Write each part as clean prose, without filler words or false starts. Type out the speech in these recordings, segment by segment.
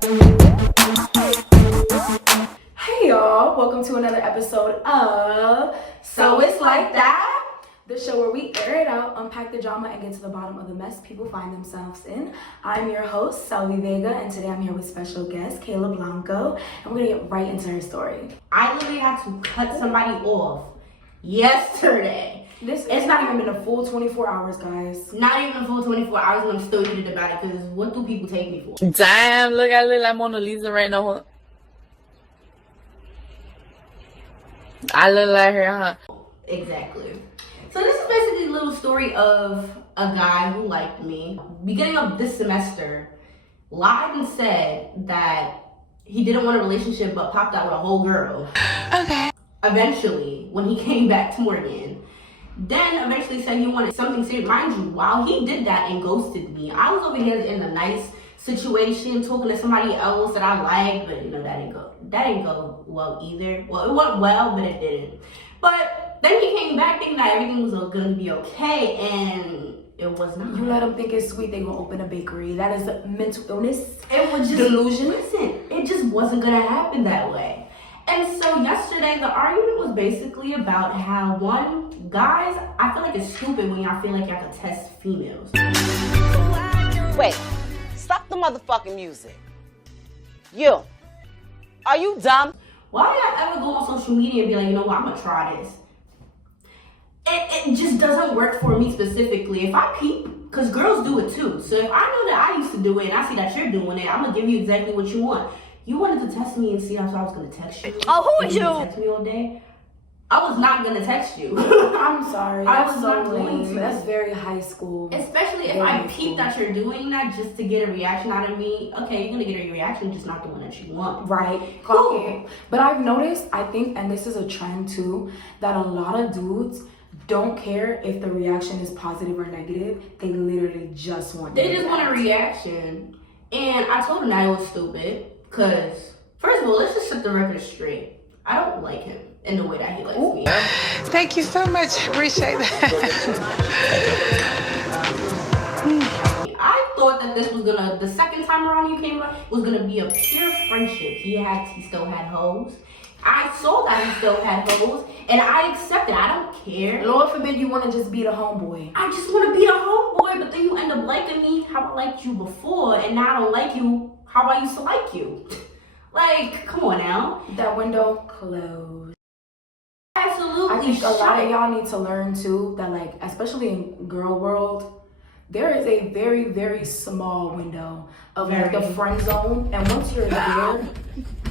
Hey y'all, welcome to another episode of So It's Like That, the show where we air it out, unpack the drama, and get to the bottom of the mess people find themselves in. I'm your host, Salvi Vega, and today I'm here with special guest, Kayla Blanco, and we're gonna get right into her story. I literally had to cut somebody off yesterday. It's not even been a full 24 hours, guys. Not even a full 24 hours, and I'm still heated about it, because what do people take me for? Damn, look, I look like Mona Lisa right now. I look like her, huh? Exactly. So this is basically a little story of a guy who liked me. Beginning of this semester, lied and said that he didn't want a relationship but popped out with a whole girl. Okay. Eventually, when he came back to Morgan, then eventually said he wanted something serious. Mind you, while he did that and ghosted me, I was over here in a nice situation talking to somebody else that I liked, but you know, that didn't go well either. Well, it went well, but it didn't. But then he came back thinking that everything was gonna be okay, and it was not. You let them think it's sweet, they gonna open a bakery. That is mental illness. It was just delusion. Listen, it just wasn't gonna happen that way. And so yesterday, the argument was basically about how, one, guys, I feel like it's stupid when y'all feel like y'all can test females. Wait, stop the motherfucking music. You, are you dumb? Why do y'all ever go on social media and be like, you know what, I'm gonna try this? It just doesn't work for me specifically. If I peep, because girls do it too. So if I know that I used to do it and I see that you're doing it, I'm gonna give you exactly what you want. You wanted to test me and see how I was gonna text you. Oh, who is you? Text me all day. I was not gonna text you. I'm sorry. I That's was so not going lame. to. That's very high school. Especially if I peep that you're doing that just to get a reaction out of me. Okay, you're gonna get a reaction, just not the one that you want. Right. Cool. Okay. But I've noticed, I think, and this is a trend too, that a lot of dudes don't care if the reaction is positive or negative. They literally just want They just want a reaction. And I told him that it was stupid. Because, first of all, let's just set the record straight. I don't like him in the way that he likes me. Thank you so much. Appreciate that. I thought that this was gonna, the second time around you came around, was gonna be a pure friendship. He still had hoes. I saw that he still had hoes, and I accepted. I don't care. Lord forbid you want to just be the homeboy. I just want to be a homeboy, but then you end up liking me how I liked you before, and now I don't like you how I used to like you. Like, come on now. That window closed. Absolutely. I think a lot of y'all need to learn too that, like, especially in girl world, there is a very, very small window of like the friend zone, and once you're there,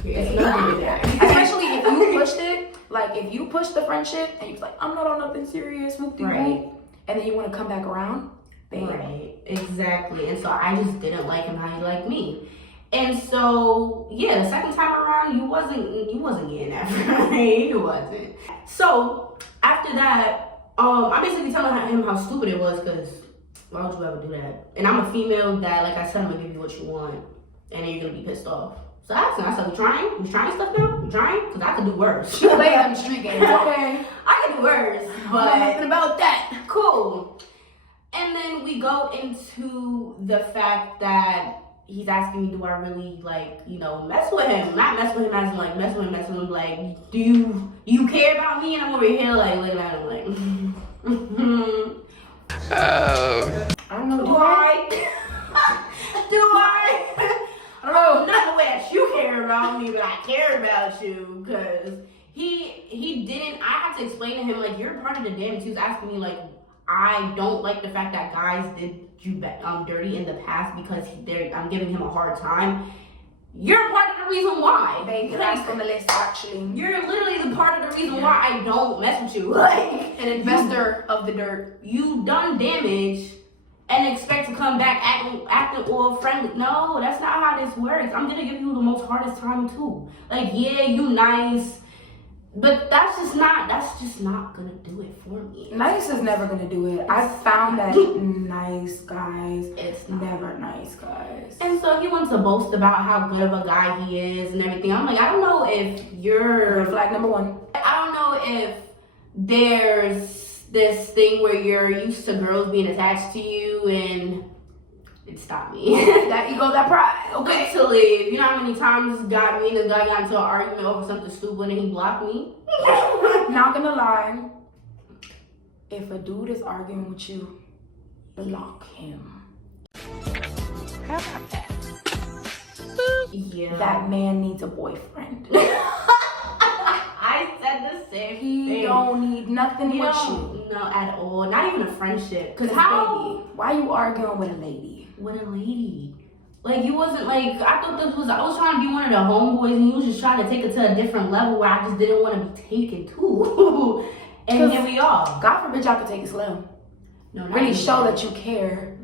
it's not there. Especially if you pushed it, like if you push the friendship and you're like, I'm not on nothing serious, whoop de whoop, and then you want to come back around, bam. Right, exactly. And so I just didn't like him how he liked me. And so, yeah, the second time around, you wasn't getting that from me. You wasn't. So, after that, I basically telling him how stupid it was, because why would you ever do that? And I'm a female that, like I said, I'm going to give you what you want, and then you're going to be pissed off. So I asked him, I said, we trying stuff now? We trying? Because I could do worse. You play them street games, okay? I could do worse, but nothing about that. Cool. And then we go into the fact that he's asking me, do I really, like, you know, mess with him? Not mess with him as in, like, mess with him, like, do you care about me? And I'm over here, like, looking at him, like, Oh. I don't know, do I? I don't know, not the way that you care about me, but I care about you, because he didn't, I had to explain to him, like, you're part of the damage. He was asking me, like, I don't like the fact that guys did you dirty in the past because I'm giving him a hard time. You're part of the reason why. Baby, that's on the list, actually. You're literally the part of the reason why I don't mess with you. Like, an investor of the dirt. You done damage and expect to come back acting all friendly. No, that's not how this works. I'm gonna give you the most hardest time too. Like, yeah, you nice, but that's just not gonna do it for me. Nice is never gonna do it. I found that nice guys, it's never nice guys. And so he wants to boast about how good of a guy he is and everything. I'm like, I don't know if you're flag number one. I don't know if there's this thing where you're used to girls being attached to you and it stopped me. That ego, that pride. Okay. To leave. You know how many times this guy, me and this guy got into an argument over something stupid and he blocked me? Not gonna lie. If a dude is arguing with you, block him. How about that? Yeah. That man needs a boyfriend. I said the same thing. He don't need nothing You with don't you. know at all. Not even a friendship. Cause Baby, how? why you arguing with a lady? With a lady. Like, you wasn't like, I thought this was, I was trying to be one of the homeboys and you was just trying to take it to a different level where I just didn't want to be taken to. And here we are. God forbid y'all could take it slow. No, not Really even show that you care.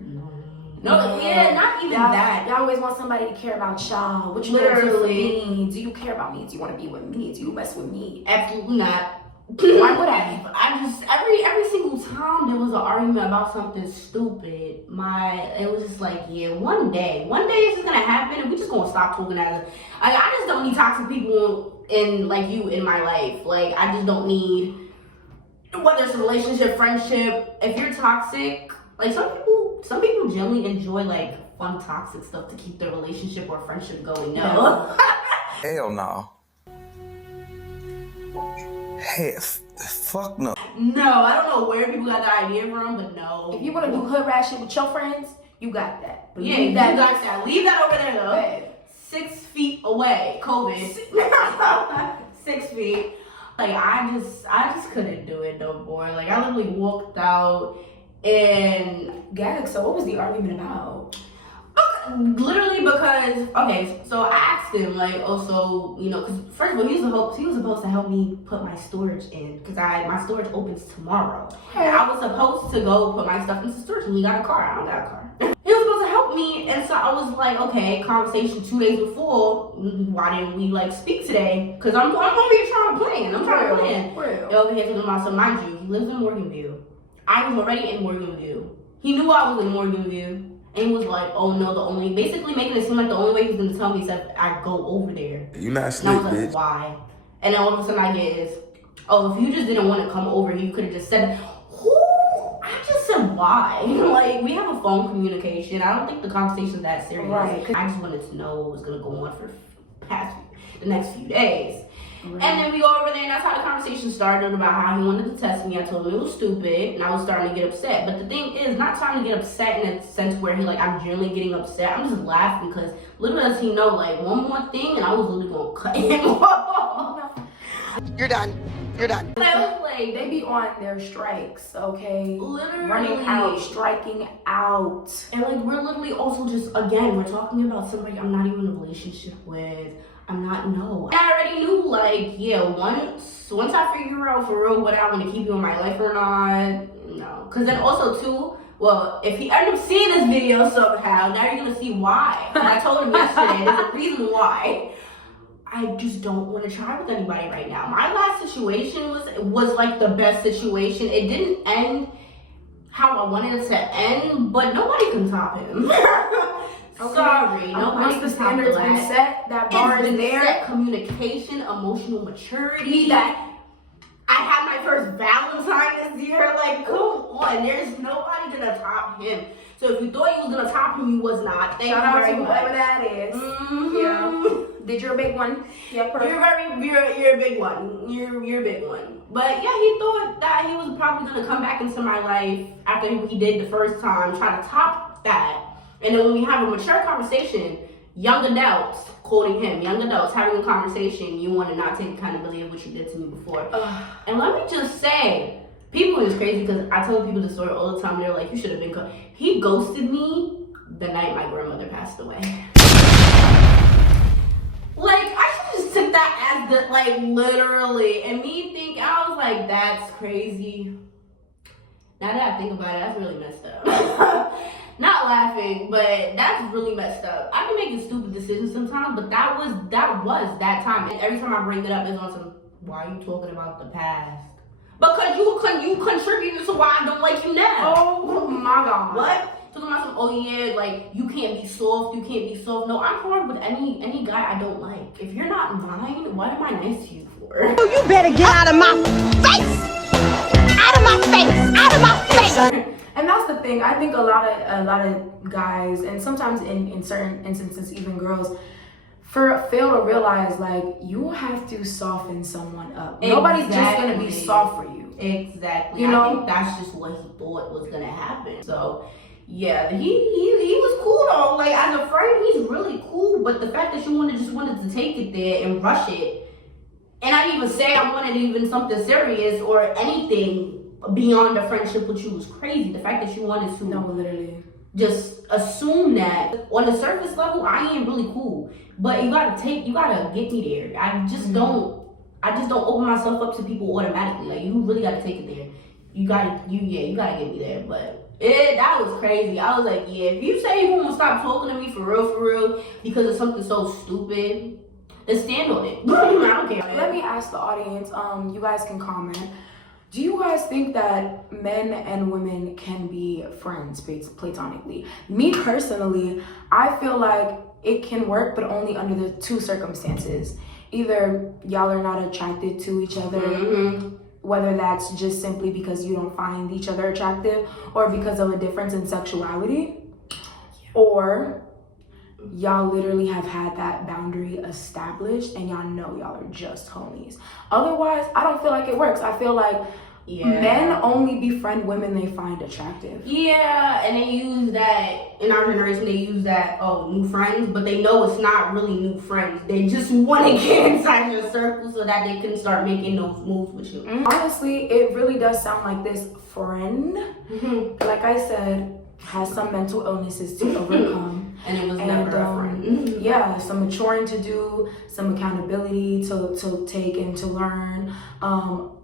No, yeah, not even that. Y'all always want somebody to care about y'all. What you literally mean? Do you care about me? Do you want to be with me? Do you mess with me? Absolutely not. Why would I? I just every single time there was an argument about something stupid, it was just like, yeah, one day it's just gonna happen and we just gonna stop talking as it. I just don't need toxic people in like you in my life. Like, I just don't need, whether it's a relationship, friendship. If you're toxic, like some people generally enjoy like fun toxic stuff to keep their relationship or friendship going. No. Hell no. Hey, fuck no. No, I don't know where people got the idea from, but no. If you want to do hood rat shit with your friends, you got that. But Yeah, leave you got that. Leave that over there though. Babe. 6 feet away, COVID. 6 feet. Like, I just couldn't do it no more. Like, I literally walked out and Gag, so what was the argument about? literally because, okay, so I asked him, like, also, you know, because first of all, he was supposed to help me put my storage in, because my storage opens tomorrow. Hey. And I was supposed to go put my stuff into storage, and he got a car. I don't got a car. He was supposed to help me, and so I was like, okay, conversation 2 days before, why didn't we, like, speak today? Because I'm over here trying to plan. I'm trying to plan. They're over here talking about, so mind you, he lives in Morganview. I was already in Morganview. He knew I was in Morganview. And he was like, oh no, basically making it seem like the only way he was gonna tell me is that I go over there. You not And slick, I was like, bitch. why? And then all of a sudden I get is, oh, if you just didn't want to come over, you could have just said, who? I just said, why? Like, we have a phone communication. I don't think the conversation's that serious. Right. I just wanted to know what was gonna go on for the next few days. Right. And then we go over there, and that's how the conversation started about how he wanted to test me. I told him it was stupid, and I was starting to get upset. But the thing is, not trying to get upset in a sense where I'm genuinely getting upset. I'm just laughing because little does he know, like, one more thing, and I was literally gonna cut him off. You're done. You're done. I was like, They be on their strikes, okay? literally Running out, striking out. And like, we're literally also just, again, we're talking about somebody I'm not even in a relationship with. No. I already knew, like, yeah, once I figure out for real whether I want to keep you in my life or not, no. Because then also, too, well, if he ended up seeing this video somehow, now you're going to see why. And I told him yesterday, there's a reason why. I just don't want to try with anybody right now. My last situation was like the best situation. It didn't end how I wanted it to end, but nobody can top him. Okay. Sorry, nobody Once the standard's been set, that bar is there. Set, communication, emotional maturity. That I had my first Valentine this year. Like, come on, there's nobody gonna top him. So if you thought you was gonna top him, you was not. Thank Shout you out very to much. whoever that is. Mm-hmm. Yeah. Did your big one? Yeah, perfect. You're a big one. You're a big one. But yeah, he thought that he was probably gonna come back into my life after he did the first time, try to top that. And then when we have a mature conversation, young adults, quoting him, young adults having a conversation, you want to not take accountability of what you did to me before. And let me just say, people is crazy because I tell people the story all the time. They're like, you should have been he ghosted me the night my grandmother passed away. Like, I should just took that as the, like, literally. And me thinking, I was like, that's crazy. Now that I think about it, that's really messed up. Not laughing, but that's really messed up. I've been making stupid decisions sometimes, but that was that time. And every time I bring it up, it's on some, why are you talking about the past? Because you contributed to why I don't like you now. Oh my God. What? Talking about some, oh yeah, like, you can't be soft. No, I'm hard with any guy I don't like. If you're not mine, what am I nice to you for? You better get out of my face! Out of my face! Out of my face! And that's the thing. I think a lot of guys, and sometimes in certain instances even girls, fail to realize like you have to soften someone up. Nobody's just gonna be soft for you. Exactly. You know? I think that's just what he thought was gonna happen. So yeah, he was cool though. Like as a friend, he's really cool. But the fact that you wanted to take it there and rush it, and I didn't even say I wanted even something serious or anything beyond a friendship with you was crazy. The fact that you wanted to literally just assume that on the surface level, I ain't really cool. But you gotta get me there. I just don't open myself up to people automatically. Like you really gotta take it there. You gotta get me there. But that was crazy. I was like, yeah, if you say you won't stop talking to me for real, because of something so stupid, then stand on it. I don't care. Let me ask the audience, you guys can comment. Do you guys think that men and women can be friends platonically? Me personally, I feel like it can work, but only under the two circumstances. Either y'all are not attracted to each other, whether that's just simply because you don't find each other attractive or because of a difference in sexuality, or y'all literally have had that boundary established and y'all know y'all are just homies. Otherwise, I don't feel like it works. I feel like men only befriend women they find attractive. Yeah, and they use that, in our generation, they use that, new friends, but they know it's not really new friends. They just want to get inside your circle so that they can start making those moves with you. Honestly, it really does sound like this friend, like I said, has some mental illnesses to overcome. And it was never a friend. Yeah, some maturing to do, some accountability to take and to learn,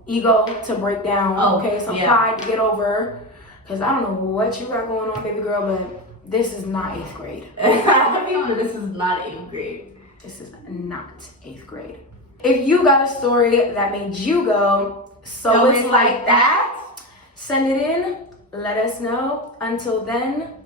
ego to break down, some pride to get over. Because I don't know what you got going on, baby girl, but this is not 8th grade. This is not 8th grade. This is not 8th grade. If you got a story that made you go, so it's like that, send it in. Let us know. Until then.